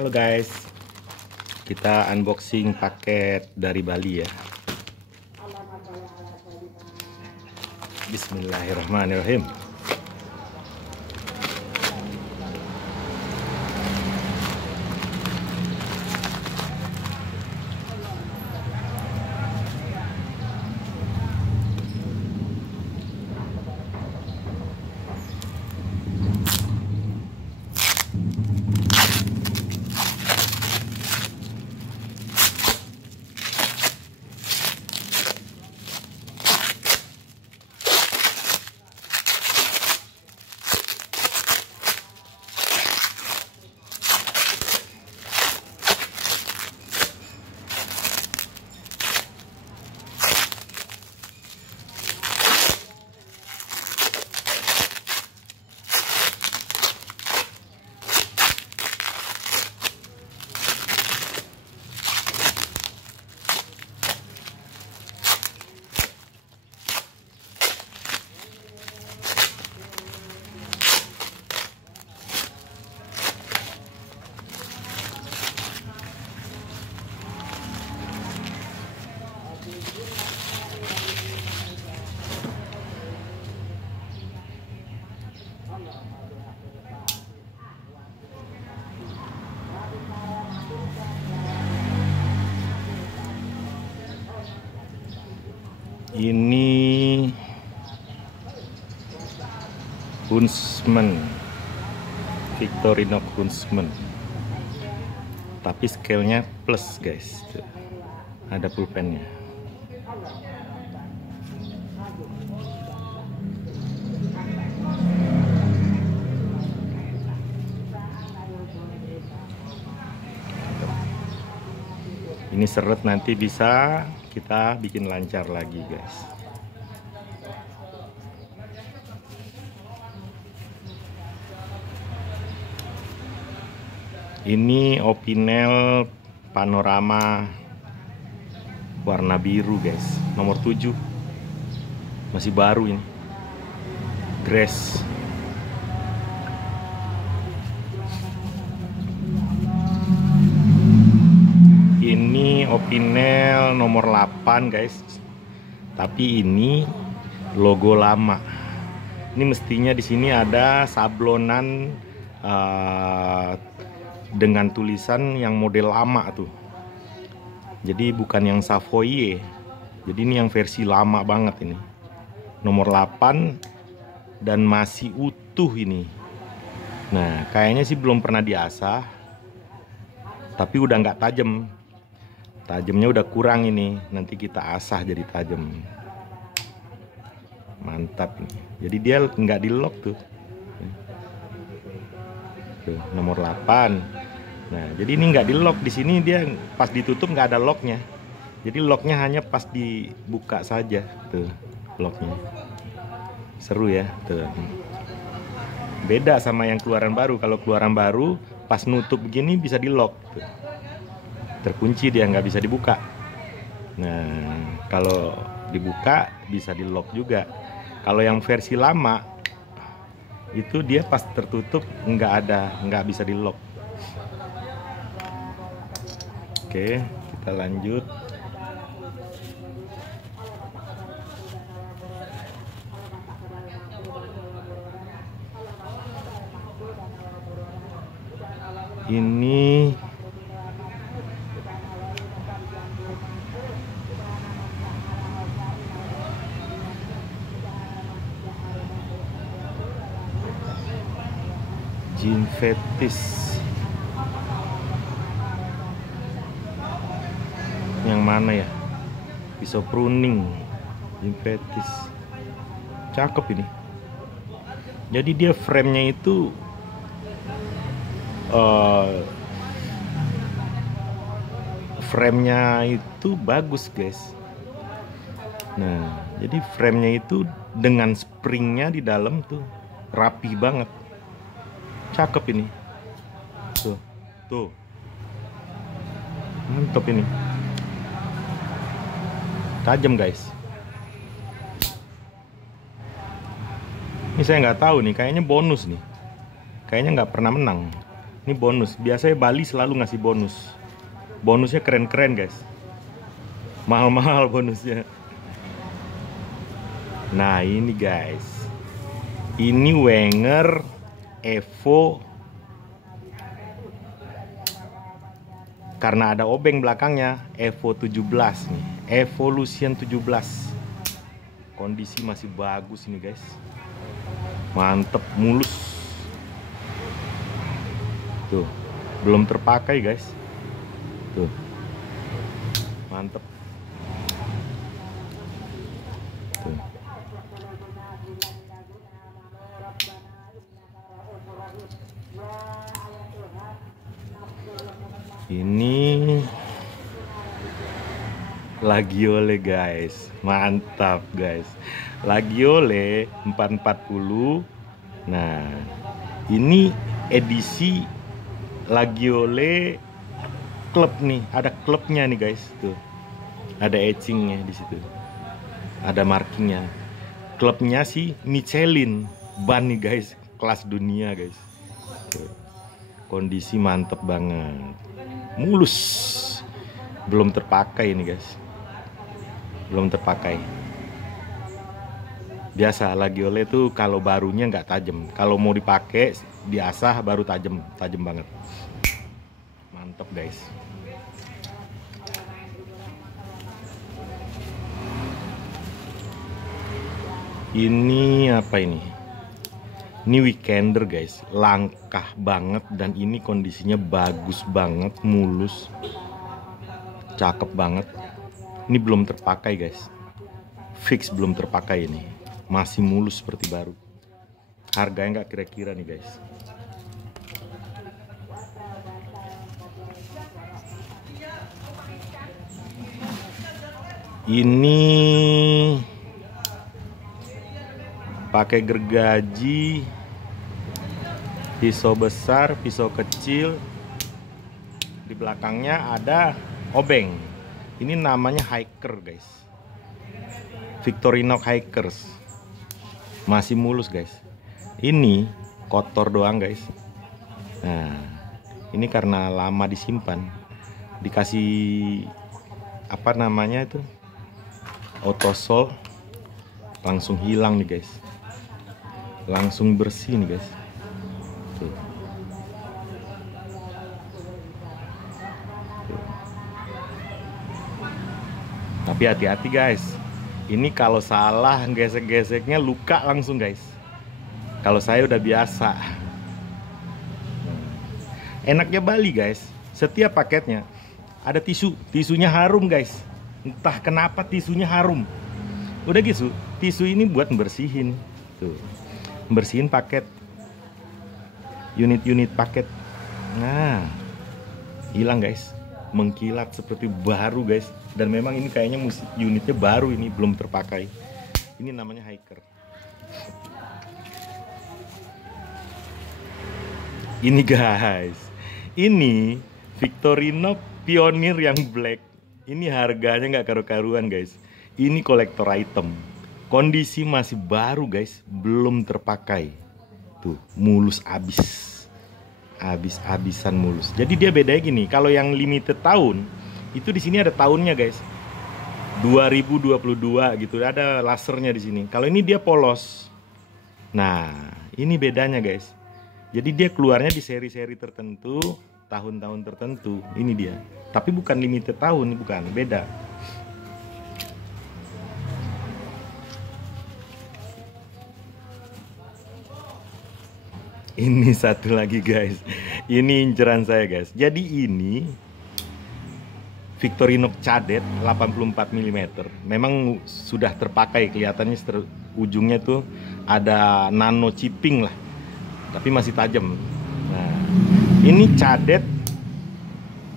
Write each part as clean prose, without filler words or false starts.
Halo guys, kita unboxing paket dari Bali ya. Bismillahirrahmanirrahim. Ini Huntsman, Victorinox Huntsman, tapi scale-nya plus guys. Tuh, ada pulpennya. Ini seret nanti bisa kita bikin lancar lagi guys. Ini Opinel Panorama warna biru guys, nomor 7, masih baru ini, Grace. Ini Opinel nomor 8 guys, tapi ini logo lama. Ini mestinya di sini ada sablonan dengan tulisan yang model lama tuh. Jadi bukan yang Savoye. Jadi ini yang versi lama banget ini. Nomor 8 dan masih utuh ini. Nah, kayaknya sih belum pernah diasah. Tapi udah nggak tajam. Tajamnya udah kurang ini, nanti kita asah jadi tajam. Mantap nih. Jadi dia nggak di lock tuh. Tuh, nomor 8. Nah, jadi ini nggak di lock, di sini dia pas ditutup nggak ada locknya. Jadi locknya hanya pas dibuka saja tuh locknya. Seru ya tuh. Beda sama yang keluaran baru. Kalau keluaran baru pas nutup begini bisa di lock tuh. Terkunci, dia nggak bisa dibuka. Nah, kalau dibuka bisa di lock juga. Kalau yang versi lama itu dia pas tertutup nggak bisa di lock. Oke, kita lanjut. Ini Jean Fetis. Yang mana ya? Pisau pruning Jean Fetis. Cakep ini. Jadi dia framenya itu bagus guys. Nah, jadi framenya itu dengan springnya di dalam tuh rapi banget. Cakep ini. Tuh. Mantap ini. Tajam guys. Ini saya nggak tahu nih, kayaknya bonus nih. Kayaknya nggak pernah menang. Ini Ini bonus. Biasanya Bali selalu ngasih bonus. Bonusnya keren-keren guys. Mahal-mahal bonusnya. Nah ini guys, ini Wenger Evo. Karena ada obeng belakangnya, Evo 17 nih, Evolution 17. Kondisi masih bagus ini guys. Mantep, mulus. Tuh, belum terpakai guys. Tuh. Mantep. Tuh. Ini Lagiole guys, mantap guys. Lagiole 440. Nah, ini edisi Lagiole klub nih, ada klubnya nih guys. Tuh, ada etchingnya di situ, ada markingnya. Klubnya sih Michelin, ban nih guys, kelas dunia guys. Tuh. Kondisi mantep banget. Mulus, belum terpakai ini guys, belum terpakai. Biasa Lagiole tuh kalau barunya nggak tajam, kalau mau dipakai diasah baru tajam, tajam banget. Mantep guys. Ini apa ini? Ini Weekender guys, langkah banget dan ini kondisinya bagus banget, mulus, cakep banget. Ini belum terpakai guys, fix belum terpakai ini, masih mulus seperti baru. Harganya nggak kira-kira nih guys. Ini pakai gergaji, pisau besar, pisau kecil. Di belakangnya ada obeng. Ini namanya hiker guys, Victorinox Hikers. Masih mulus guys. Ini kotor doang guys. Nah, ini karena lama disimpan, dikasih apa namanya itu, Autosol, langsung hilang nih guys. Langsung bersih nih guys. Tuh. Tuh. Tapi hati-hati guys, ini kalau salah gesek-geseknya luka langsung guys. Kalau saya udah biasa. Enaknya Bali guys, setiap paketnya ada tisu, tisunya harum guys. Entah kenapa tisunya harum. Udah gitu, tisu ini buat membersihin. Tuh, bersihin paket, unit-unit paket. Nah, hilang guys, mengkilat seperti baru guys. Dan memang ini kayaknya unitnya baru, ini belum terpakai. Ini namanya hiker. Ini guys, ini Victorinox Pioneer yang black. Ini harganya nggak karu-karuan guys. Ini kolektor item. Kondisi masih baru guys, belum terpakai. Tuh, mulus abis. Abis-abisan mulus. Jadi dia bedanya gini, kalau yang limited tahun, itu di sini ada tahunnya guys. 2022 gitu, ada lasernya di sini. Kalau ini dia polos. Nah, ini bedanya guys. Jadi dia keluarnya di seri-seri tertentu, tahun-tahun tertentu. Ini dia. Tapi bukan limited tahun, bukan, beda. Ini satu lagi guys, ini inceran saya guys. Jadi ini Victorinox Cadet 84 mm. Memang sudah terpakai, kelihatannya ujungnya tuh ada nano chipping lah, tapi masih tajam. Nah, ini Cadet,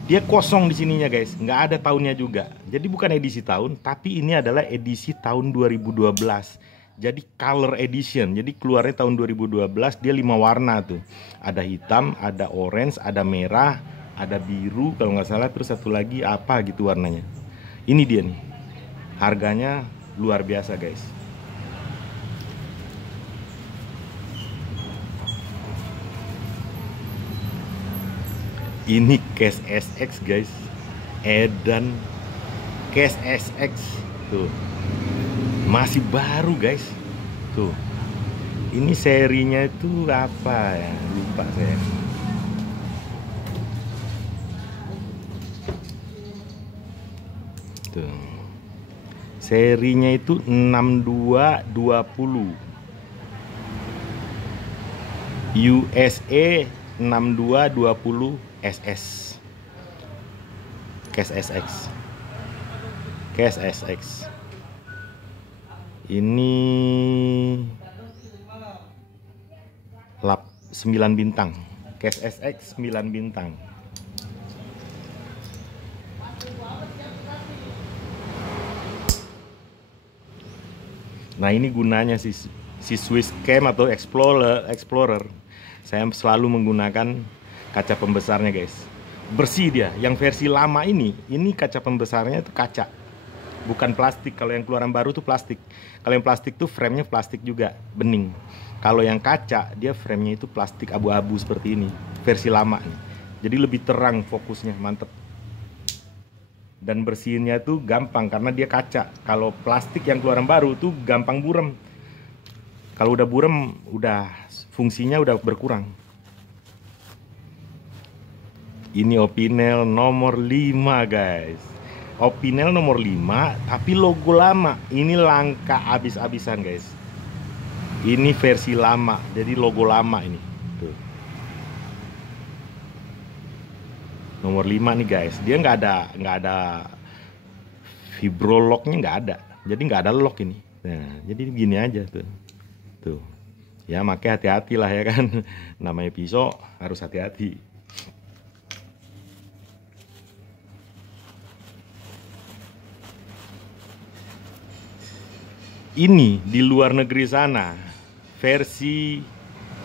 dia kosong di sininya guys, nggak ada tahunnya juga. Jadi bukan edisi tahun, tapi ini adalah edisi tahun 2012. Jadi color edition, jadi keluarnya tahun 2012. Dia 5 warna tuh, ada hitam, ada orange, ada merah, ada biru kalau nggak salah, terus satu lagi apa gitu warnanya. Ini dia nih, harganya luar biasa guys. Ini case SX guys, edan case SX tuh, masih baru guys. Tuh, ini serinya itu apa ya, lupa saya. Tuh, serinya itu 6220 USA 6220 SS case SX. Case SX ini 9 bintang. Case SX 9 bintang. Nah, ini gunanya si Swiss Cam atau Explorer. Saya selalu menggunakan kaca pembesarnya guys. Bersih dia. Yang versi lama ini kaca pembesarnya itu kaca, bukan plastik. Kalau yang keluaran baru tuh plastik. Kalau yang plastik tuh framenya plastik juga, bening. Kalau yang kaca, dia framenya itu plastik abu-abu seperti ini, versi lama nih. Jadi lebih terang fokusnya, mantep. Dan bersihinnya tuh gampang karena dia kaca. Kalau plastik yang keluaran baru tuh gampang burem. Kalau udah burem, udah fungsinya udah berkurang. Ini Opinel nomor 5 guys. Opinel nomor 5 tapi logo lama. Ini langka abis-abisan guys. Ini versi lama, jadi logo lama ini. Tuh. Nomor 5 nih guys. Dia nggak ada vibro locknya, nggak ada. Jadi nggak ada lock ini. Nah, jadi gini aja tuh. Tuh. Ya makanya hati-hati lah ya kan. Namanya pisau harus hati-hati. Ini di luar negeri sana versi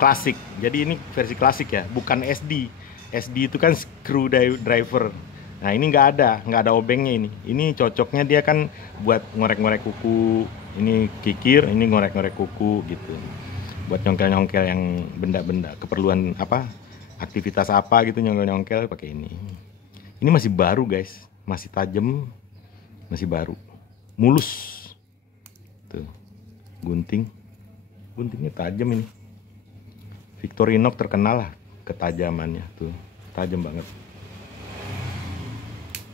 klasik. Jadi ini versi klasik ya, bukan SD. SD itu kan screwdriver. Nah, ini nggak ada obengnya ini. Ini cocoknya dia kan buat ngorek-ngorek kuku. Ini kikir, ini ngorek-ngorek kuku gitu. Buat nyongkel-nyongkel yang benda-benda keperluan apa, aktivitas apa gitu, nyongkel-nyongkel pakai ini. Ini masih baru guys, masih tajam, masih baru, mulus. Tuh, guntingnya tajam ini. Victorinox terkenal lah ketajamannya tuh, tajam banget.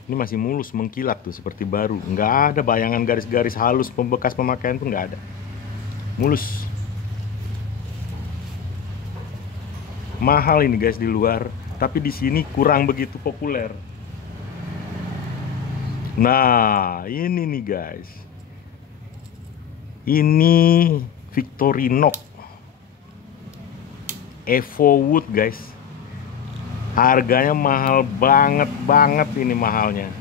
Ini masih mulus, mengkilat tuh seperti baru, nggak ada bayangan garis-garis halus pembekas pemakaian tuh nggak ada, mulus. Mahal ini guys di luar, tapi di sini kurang begitu populer. Nah, ini nih guys. Ini Victorinox EvoWood guys. Harganya mahal banget ini mahalnya.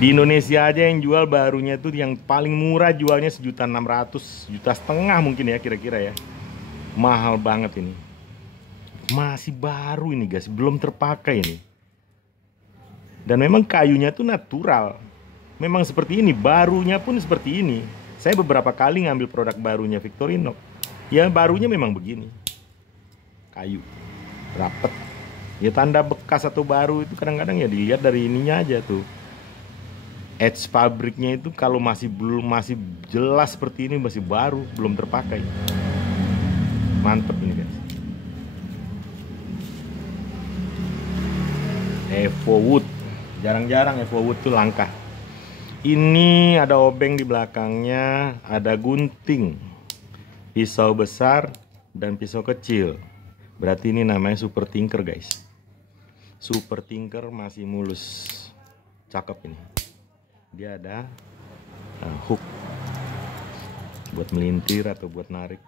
Di Indonesia aja yang jual barunya tuh yang paling murah jualnya 1.600.000, 1.500.000 mungkin ya kira-kira ya. Mahal banget ini. Masih baru ini guys, belum terpakai ini. Dan memang kayunya tuh natural. Memang seperti ini, barunya pun seperti ini. Saya beberapa kali ngambil produk barunya Victorinox. Ya barunya memang begini. Kayu, rapet. Ya tanda bekas atau baru itu kadang-kadang ya dilihat dari ininya aja tuh. Edge pabriknya itu kalau masih jelas seperti ini, masih baru, belum terpakai. Mantep ini guys. EvoWood, jarang-jarang EvoWood tuh langka. Ini ada obeng di belakangnya, ada gunting, pisau besar dan pisau kecil. Berarti ini namanya Super Tinker guys. Super Tinker masih mulus, cakep ini. Dia ada hook buat melintir atau buat narik.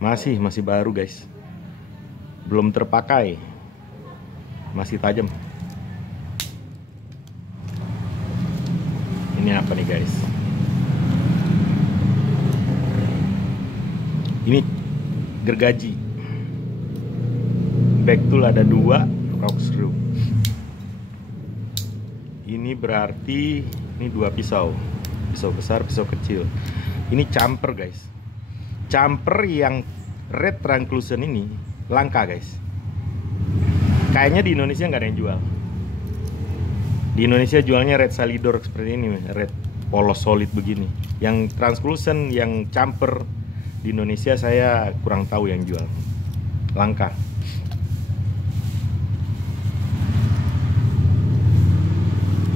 Masih baru guys, belum terpakai. Masih tajam. Ini apa nih guys? Ini gergaji. Back tool ada 2, corkscrew. Ini berarti ini 2 pisau. Pisau besar, pisau kecil. Ini camper guys. Camper yang red translucent ini langka guys. Kayaknya di Indonesia nggak ada yang jual. Di Indonesia jualnya red salidor seperti ini, red polos solid begini. Yang translucent, yang camper di Indonesia saya kurang tahu yang jual. Langka.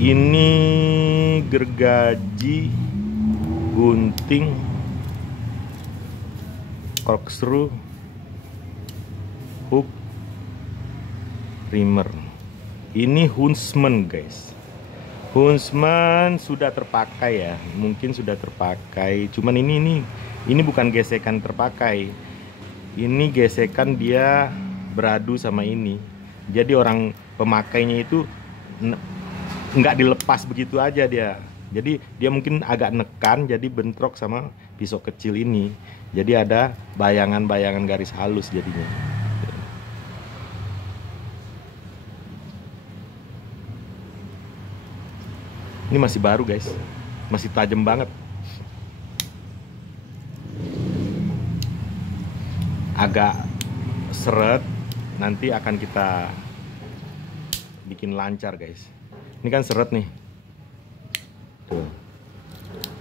Ini gergaji, gunting, corkscrew, hook, primer. Ini Huntsman guys. Huntsman sudah terpakai ya, mungkin sudah terpakai. Cuman ini bukan gesekan terpakai. Ini gesekan dia beradu sama ini. Jadi orang pemakainya itu nggak dilepas begitu aja dia. Jadi dia mungkin agak nekan, jadi bentrok sama pisau kecil ini. Jadi ada bayangan-bayangan garis halus jadinya. Ini masih baru guys, masih tajam banget. Agak seret, nanti akan kita bikin lancar guys. Ini kan seret nih,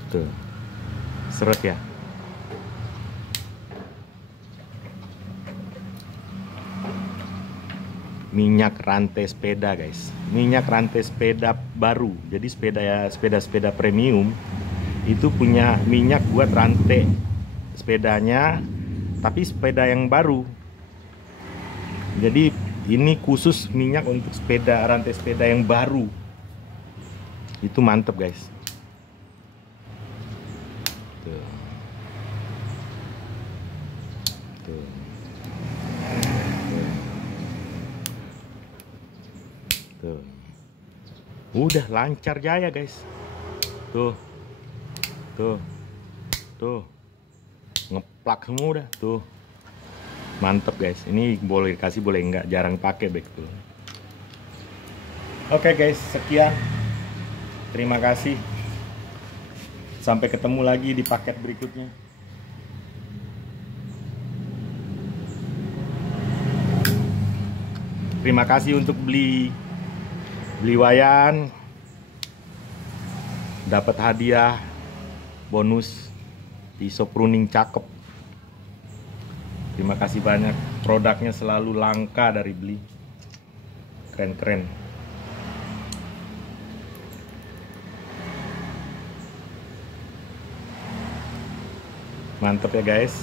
tuh, seret ya. Minyak rantai sepeda guys, minyak rantai sepeda baru. Jadi sepeda premium itu punya minyak buat rantai sepedanya, tapi sepeda yang baru. Jadi ini khusus minyak untuk sepeda, rantai sepeda yang baru. Itu mantep guys. Tuh. Tuh. Tuh. Udah lancar jaya guys. Tuh. Ngeplak semua udah. Tuh. Mantep guys. Ini boleh dikasih, boleh enggak, jarang pakai bag tuh. Oke guys, sekian. Terima kasih. Sampai ketemu lagi di paket berikutnya. Terima kasih untuk beli Wayan. Dapat hadiah bonus pisau pruning cakep. Terima kasih banyak. Produknya selalu langka dari beli. Keren-keren. Mantap ya guys.